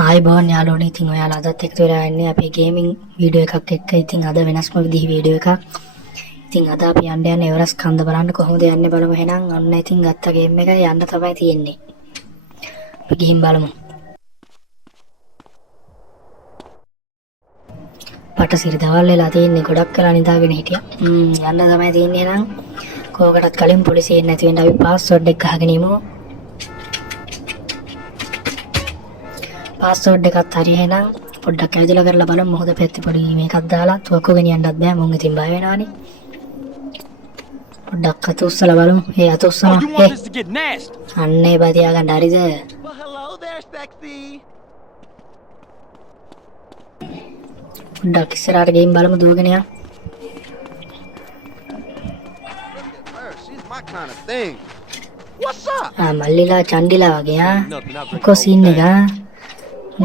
ආයිබෝන් යාළුවනේ ඉතින් ඔයාලා අදත් එක්ක වෙලා ඉන්නේ අපේ ගේමින් වීඩියෝ එකක් එක්ක. ඉතින් අද වෙනස්ම විදිහේ වීඩියෝ එකක්. ඉතින් අද අපි යන්නේ එවරස් කන්ද බලන්න කොහොමද යන්නේ බලමු එහෙනම්. අන්න ඉතින් ගත්ත ගේම් එක යන්න තමයි තියෙන්නේ. අපි ගිහින් බලමු. පටසිරි දවල් වෙලා තියෙන්නේ ගොඩක් වෙලා නිදාගෙන හිටියා. යන්න තමයි තියෙන්නේ නම් කෝකටත් කලින් පොලිසිය එන්නේ නැති වෙන්න අපි පාස්වර්ඩ් එක ගහගෙන ඉමු. පාස්වර්ඩ් එකත් හරි එහෙනම් පොඩ්ඩක් ඇවිදලා කරලා බලමු. මොකද පැත්තේ පොඩි මේකක් දාලා තුවක්කු ගෙනියන්නත් බෑ. මුන් ඉතින් බය වෙනවානේ. පොඩ්ඩක් අත උස්සලා බලමු. අත උස්සනවා. අන්නේ බය තියාගන්න හරිද? පොඩ්ඩක් ඉස්සරහට ගිහින් බලමු දුවගෙන යන්න. මල්ලිලා චන්ඩිලා වගේ මොකෝ සීන් එක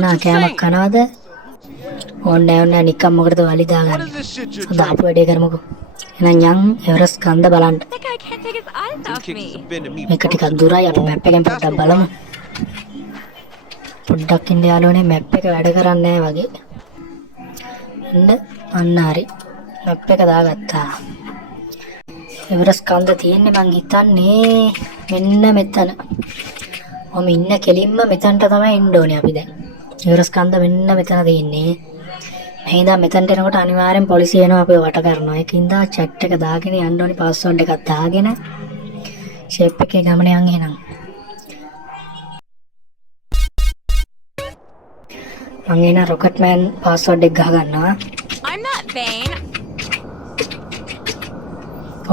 නා කෑමක් කනවද? ඕන්නේ නැහැ නිකම් මොකටද වලි දාගන්නේ? අද අපි වැඩේ කරමුකෝ. එහෙනම් යන් එවරස් කන්ද බලන්න. මේක ටිකක් දුරයි අපි මැප් එකෙන් පොඩ්ඩක් බලමු. පොඩ්ඩක් ඉන්න යාළුවනේ මැප් එක වැඩ කරන්නේ නැහැ වගේ. අන්න හරි. මැප් එක දාගත්තා. එවරස් කන්ද තියෙන්නේ මං හිතන්නේ මෙන්න මෙතන. ඔම ඉන්න කෙලින්ම මෙතනට තමයි එන්න ඕනේ අපි දැන්. එවරස් කන්ද මෙන්න මෙතන තියෙන්නේ. එහෙනම් මෙතනට එනකොට අනිවාර්යෙන් පොලිසිය එනවා අපිව වට කරනවා. ඒකින්ද chat එක දාගෙන යන්න ඕනේ පාස්වර්ඩ් එකක් දාගෙන. ෂේප් එකේ ගමන යන් එහෙනම්. මං එන රොකට් මෑන් පාස්වර්ඩ් එක ගහ ගන්නවා.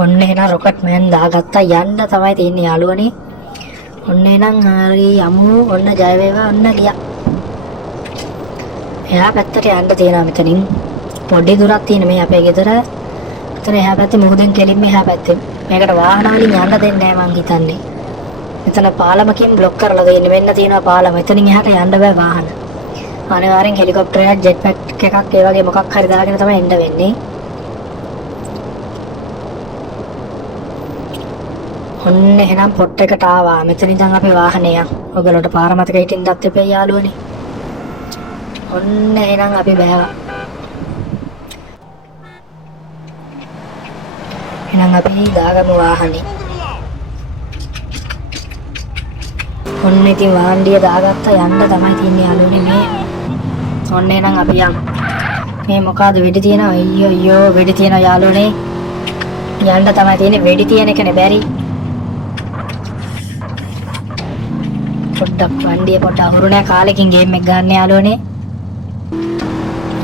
ඔන්න එහෙනම් රොකට් මෑන් දාගත්තා. යන්න තමයි තියෙන්නේ යාළුවනේ. ඔන්න එහෙනම් හරි යමු. ඔන්න ජය වේවා. ඔන්න ගියා. එහා පැත්තට යන්න තියෙනවා මෙතනින්. පොඩි දුරක් තියෙන මේ අපේ ගෙදර. මෙතන එහා පැත්තේ මුහුදෙන් කෙලින්ම එහා පැත්තේ. මේකට වාහන වලින් යන්න දෙන්නේ නැහැ මං හිතන්නේ. මෙතන පාලමකින් බ්ලොක් කරලා දෙන්නේ. මෙන්න තියෙනවා පාලම. එතනින් එහාට යන්න බෑ වාහන. අනිවාර්යෙන් හෙලිකොප්ටරයක් ජෙට් පැක් එකක් ඒ වගේ මොකක් හරි දාගෙන තමයි එන්න වෙන්නේ. ඔන්න එහෙනම් පොට් එකට ආවා. මෙතන ඉඳන් අපේ වාහනේ යන්. ඔයගලට පාර මතක හිටින්නත් එපේ යාළුවනේ. ඔන්න එහෙනම් අපි බෑවා. එහෙනම් අපි දාගමු වාහනේ. ඔන්න ඉතින් වාහනේ දාගත්තා. යන්න තමයි තියන්නේ යාළුවනේ මේ. ඔන්න එහෙනම් අපි යන්. මේ මොකಾದ වෙඩි තියනවා. අයියෝ වෙඩි තියනවා යාළුවනේ. යන්න තමයි තියෙන්නේ. වෙඩි තියන එකනේ බැරි. පොඩ්ඩක් වන්දියේ පොඩ්ඩක් අහුරු නැහැ කාලෙකින් ගේම් එක ගන්න යාළුවනේ.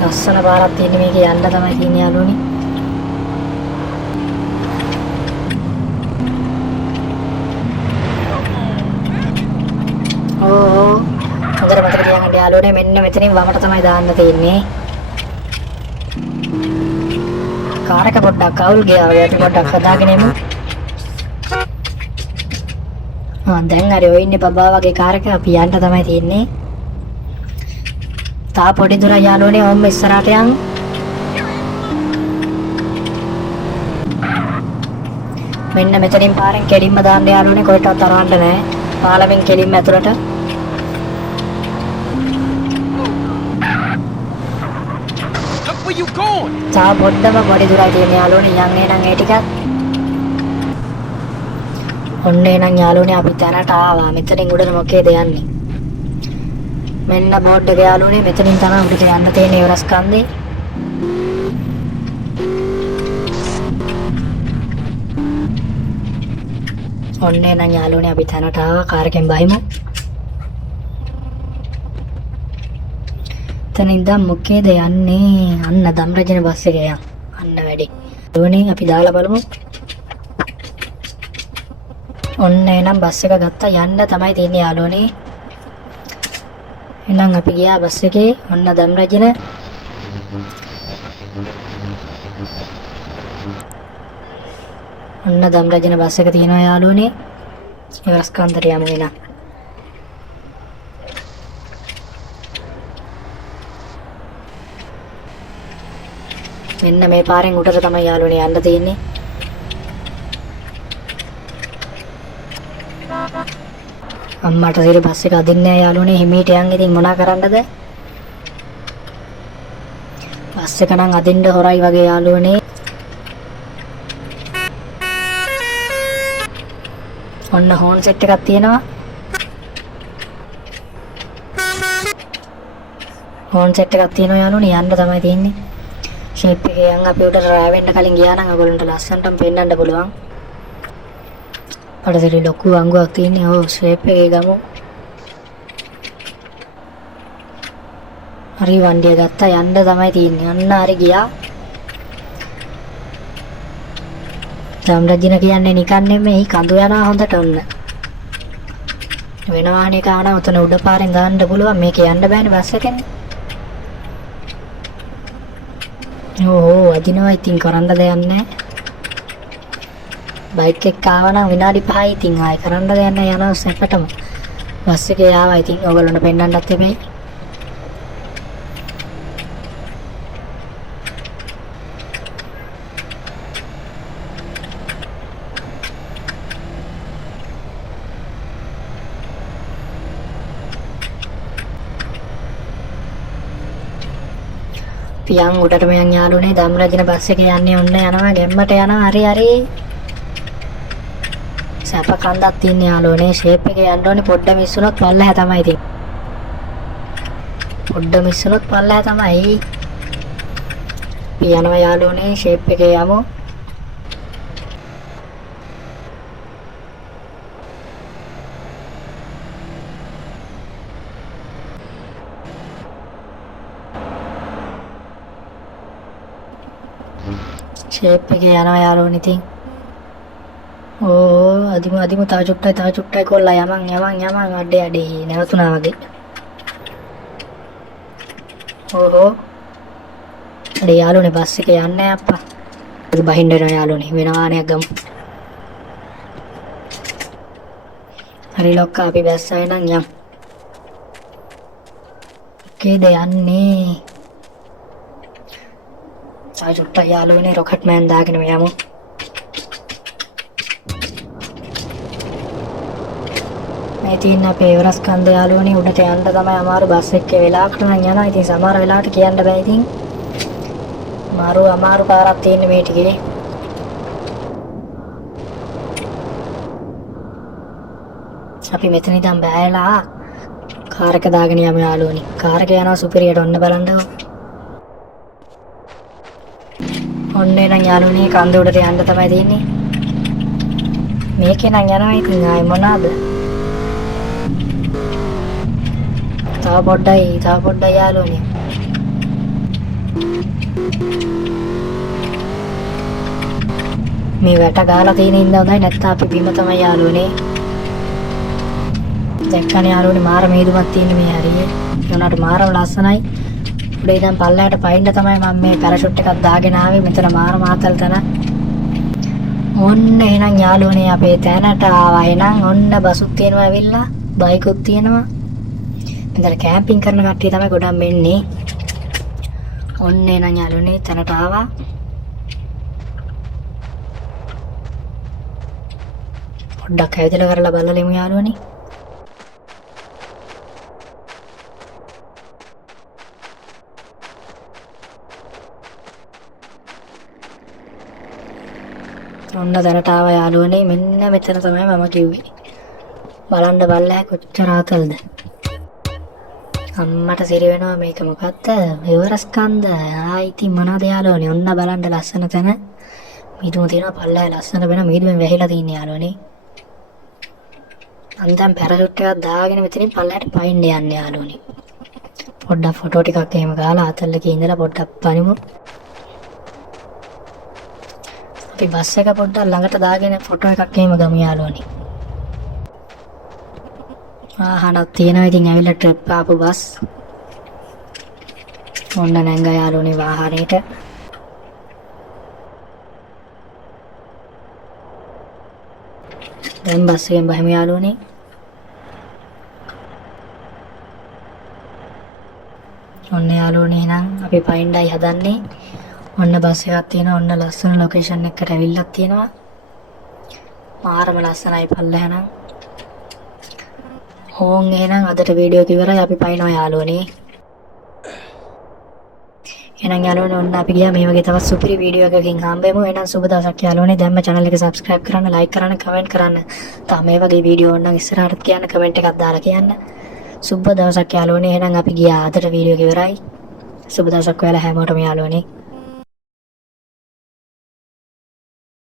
ලස්සන පාරක් තියෙන්නේ මේකේ යන්න තමයි තියෙන්නේ යාළුවනේ. හොඳට මතක තියාගන්න යාළුවනේ මෙන්න මෙතනින් වමට තමයි දාන්න තියෙන්නේ. කාර් එක පොඩ්ඩක් අවුල් ගියා වගේ අපි පොඩ්ඩක් හදාගෙන එමු. දැන් හරි ඔය ඉන්නේ බබා වගේ කාර් එක අපි යන්න තමයි තියෙන්නේ. තා පොඩි දුර යාළුවනේ ඔම්ම ඉස්සරහට යන්. මෙන්න මෙතනින් පාරෙන් කෙලින්ම දාන්න යාළුවනේ කොහෙටවත් තරවන්න නැහැ. පාලමෙන් කෙලින්ම ඇතුළට. තා පොඩ්ඩම පොඩි දුරයි තියෙන යාළුවනේ යන් එනං ඒ ටිකක්. ඔන්න එහෙනම් යාළුවනේ අපි තැනට ආවා. මෙතනින් උඩට මොකේද යන්නේ? මෙන්න බෝඩ් එක යාළුවනේ මෙතනින් තමයි උඩට යන්න තියෙන්නේ එවරස් කන්දේ. ඔන්න එහෙනම් යාළුවනේ අපි තැනට ආවා. කාර් එකෙන් බහිමු. එතන ඉඳන් මොකේද යන්නේ? අන්න ධම්රජන බස් එකේ යන්. අන්න වැඩි. යාළුවනේ අපි දාලා බලමු. ඔන්න එහෙනම් බස් එක ගත්තා. යන්න තමයි තියෙන්නේ යාළුවනේ. එහෙනම් අපි ගියා බස් එකේ. ඔන්න ධම්රජන. ඔන්න ධම්රජන බස් එක තියෙනවා යාළුවනේ. එවරස් කන්දට යමු එහෙනම්. මෙන්න මේ පාරෙන් උඩට තමයි යාළුවනේ යන්න තියෙන්නේ. අම්මට සිරි බස් එක අදින්නේ නැහැ යාළුවනේ. හිමීට යන් ඉතින් මොනා කරන්නද? බස් එක නම් අදින්න හොරයි වගේ යාළුවනේ. ඔන්න හෝන් සෙට් එකක් තියෙනවා. හෝන් සෙට් එකක් තියෙනවා යාළුවනේ. යන්න තමයි තියෙන්නේ. ෂේප් එකේ යන් අපි උඩට රෑ වෙන්න කලින් ගියා නම් ඔයගොල්ලන්ට ලස්සනටම පෙන්වන්න පුළුවන්. පඩසෙලි ලොකු අංගුවක් තියෙන්නේ. ඔව් ෂේප් එකේ ගමු. හරි වන්දිය ගත්තා. යන්න තමයි තියෙන්නේ. අන්න හරි ගියා. සම්රජින කියන්නේ නිකන් නෙමෙයි කඳු යනවා හොඳට ඔන්න. වෙන වාහනයක ආවනම් උතන උඩ පාරෙන් ගන්න පුළුවන්. මේක යන්න බෑනේ බස් එකෙන්. ඕ අදිනවා ඉතින් කරන්න දෙයක් නැහැ. බයික් එක ආවනම් විනාඩි 5යි ඉතින් ආයෙ කරන්න දෙයක් නැහැ යනවා සැපටම. බස් එකේ ආවා ඉතින් ඔයගොල්ලන්ට පෙන්නන්නත් එපෙයි. පියන් උඩටම යන් යාළුවනේ. ධම්රජින බස් එකේ යන්නේ ඔන්න යනවා ගැම්මට යනවා. හරි හරි. සැප කන්දක් තියෙන යාළුවනේ. ෂේප් එකේ යන්න ඕනේ. පොඩ්ඩ මිස් වුණොත් පල්ලෙහා තමයි ඉතින්. පොඩ්ඩ මිස් වුණොත් පල්ලෙහා තමයි. පියනවා යාළුවනේ. ෂේප් එකේ යමු. ෂේප් එකේ යනවා යාළුවනේ ඉතින්. ඕ අදිමු තව චුට්ටයි කොල්ලා යමන් අඩේ නැවතුණා වගේ. ඕහෝ අඩේ යාළුවනේ බස් එකේ යන්නේ නැහැ අප්පා. අපි බහින්න යනවා යාළුවනේ. වෙන වාහනයක් ගමු. හරි ලොක්කා අපි බැස්සා නම් යම්. කේද යන්නේ? තව චුට්ටයි යාළුවනේ රොකට් මෑන් දාගෙන යමු. මේ තියෙන අපේ එවරස් කන්ද යාළුවනේ. උඩට යන්න තමයි අමාරු. බස් එකේ වෙලාවකට නම් යනවා. ඉතින් සමහර වෙලාවට කියන්න බෑ ඉතින්. අමාරු පාරක් තියෙන මේ ටිකේ. අපි මෙතන ඉඳන් බෑලා කාර් එක දාගෙන යමු යාළුවනේ. කාර් එක යනවා සුපිරියට. ඔන්න බලන්නකෝ. ඔන්න එනම් යාළුවනේ කන්ද උඩට යන්න තමයි තියෙන්නේ. මේකේ නම් යනවා ඉතින් ආයි මොනවාද? තව පොඩ්ඩයි යාළුවනේ. මේ වැට ගාලා තියෙන ඉඳ හොඳයි. නැත්නම් අපි බිම තමයි යාළුවනේ. දැක්කනේ යාළුවනේ මාර මේදුමක් තියෙන මේ හරියේ. ඒ උනාට මාරම ලස්සනයි. උඩේ ඉඳන් පල්ලයට පයින්න තමයි මම මේ පැරෂුට් එකක් දාගෙන ආවේ. මෙතන මාර මාතල් තන. ඔන්න එහෙනම් යාළුවනේ අපේ තැනට ආවා. එහෙනම් ඔන්න බසුත් තියෙනවා ඇවිල්ලා. බයිකුත් තියෙනවා. මෙතන කැම්පින් කරන කට්ටිය තමයි ගොඩක් මෙන්නේ. ඔන්න එහෙනම් යාළුවනේ තැනට ආවා. පොඩ්ඩක් ඇවිදලා කරලා බලලෙමු යාළුවනේ. ඔන්න දැනට ආවා යාළුවනේ. මෙන්න මෙතන තමයි මම කිව්වේ. බලන්න බල්ලා කොච්චර ආතල්ද. අම්මට සිරි වෙනවා. මේක මොකක්ද? එවරස් කන්ද. ඉතින් මොනවද යාළුවනේ. ඔන්න බලන්න ලස්සන තැන. මීදුම තියෙනවා පල්ලා ලස්සන වෙන මීදුමෙන් වැහිලා තියෙන යාළුවනේ. අන්දම් පැරෂුට් එකක් දාගෙන මෙතනින් පල්ලයට පයින්න යන්නේ යාළුවනේ. පොඩ්ඩක් ෆොටෝ ටිකක් එහෙම ගාලා ආතල්ලකේ ඉඳලා පොඩ්ඩක් පනිමු. අපි බස් එක පොඩ්ඩක් ළඟට දාගෙන ෆොටෝ එකක් එහෙම ගමු යාළුවනේ. ආහනක් තියෙනවා ඉතින් ඇවිල්ලා ට්‍රිප් ආපු බස්. ඔන්න නැංග යාළුවනේ වාහනේට. දැන් බස් එකෙන් බහිමු යාළුවනේ. ඔන්න යාළුවනේ එහෙනම් අපි පයින්ඩයි හදන්නේ. ඔන්න බස් එකක් තියෙනවා. ඔන්න ලස්සන ලොකේෂන් එකකට ඇවිල්ලා තියෙනවා. මාරම ලස්සනයි පල්ලෙහා නම්. ඕන් එහෙනම් අදට වීඩියෝ එක ඉවරයි. අපි පයින්නවා යාළුවනේ. එහෙනම් යාළුවනේ ඔන්න අපි ගියා මේ වගේ තවත් සුපිරි වීඩියෝ එකකින් හම්බෙමු. එහෙනම් සුබ දවසක් යාළුවනේ. දැන්ම channel එක subscribe කරන්න, like කරන්න, comment කරන්න. තා මේ වගේ වීඩියෝ ඕන නම් ඉස්සරහට කියන්න, comment එකක් දාලා කියන්න. සුබ දවසක් යාළුවනේ. එහෙනම් අපි ගියා අදට වීඩියෝ එක ඉවරයි. සුබ දවසක් ඔයාලා හැමෝටම යාළුවනේ.